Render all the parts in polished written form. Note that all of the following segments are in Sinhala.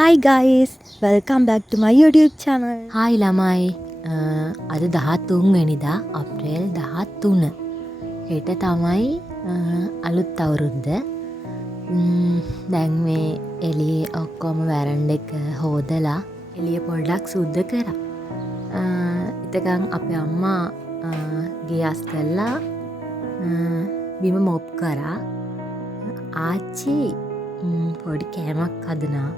Hi guys, welcome back to my YouTube channel. Hi ළමයි අද 13 වෙනිදා අප්‍රේල් 13 හෙට තමයි අලුත් අවුරුද්ද. දැන් මේ එළියේ ඔක්කොම වැරන්ඩ එක හොදලා එළිය පොඩ්ඩක් සුද්ධ කරා. එතකන් අපේ අම්මා ගියස් කළා බිම මොප් කරා. ආච්චි පොඩි කෑමක් හදනවා.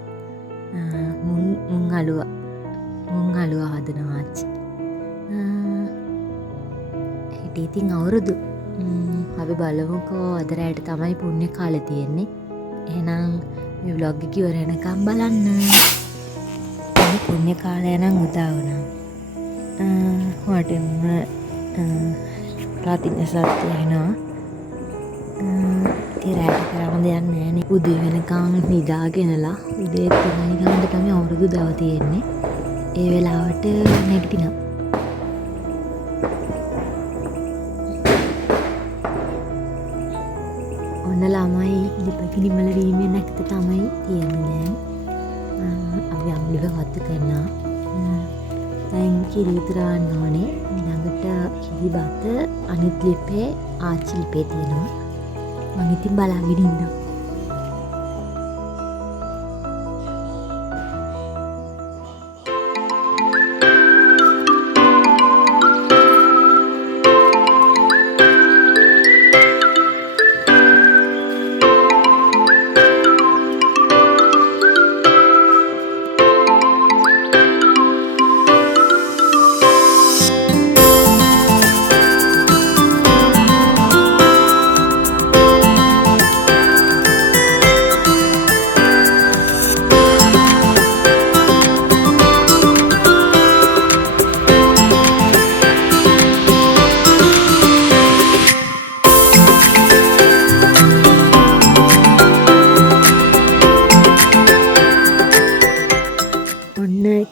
මුං අලුව හදනවා ආච්චි. හිට ඉතින් අවුරුදු අපි බලමුකෝ අද රෑට තමයි පුණ්‍ය කාලේ තියෙන්නේ. එහෙනම් මේ vlog එක ඉවර වෙනකම් බලන්න. මේ පුණ්‍ය කාලය නම් උදා වුණා. වටෙම රාතිඥ සත්‍ය වෙනවා. රෑට කරන්න දෙයක් නෑනේ. උදේ වෙනකම් නිදාගෙනලා උදේ 3 ගානට තමයි අවුරුදු දව තියෙන්නේ. ඒ වෙලාවට නැගිටිනවා. ඔන්න ළමයි ලිපගිනි මල වීමේ නැකත තමයි තියෙන්නේ. අපි අම්ලිව වත්තු කරනවා. දැන් කිරි උතුරවන්න ඕනේ. ඊළඟට කිරි බත අනිත් ලිපේ ආච්චි ලිපේ තියෙනවා. මම ඉතින් බලාගෙන ඉන්නවා.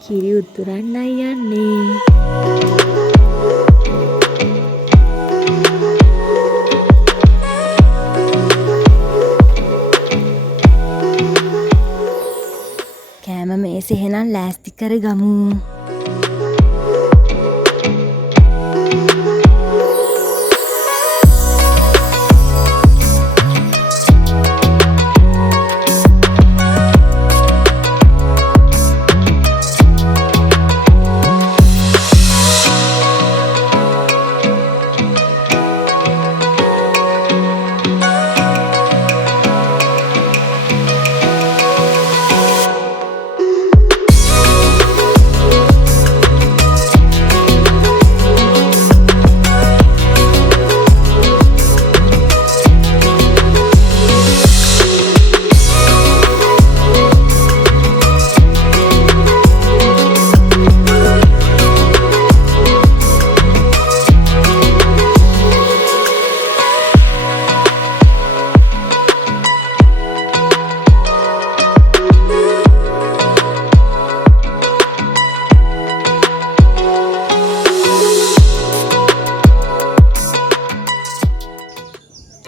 කිරි උතුරන්නයි යන්නේ. කෑම මේසෙ එහෙනම් ලෑස්ති කරගමු.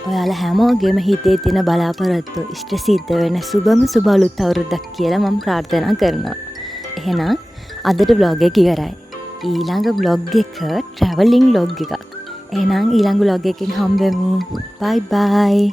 ඔයාලා හැමෝගෙම හිතේ තියෙන බලාපොරොත්තු ඉෂ්ට සිද්ධ වෙන සුබම සුබ අලුත් අවුරුද්දක් කියලා මම ප්‍රාර්ථනා කරනවා. එහෙනම් අදට vlog එක ඉවරයි. ඊළඟ vlog එක traveling vlog එකක්. එහෙනම් ඊළඟ vlog එකකින් හම්බෙමු. bye bye.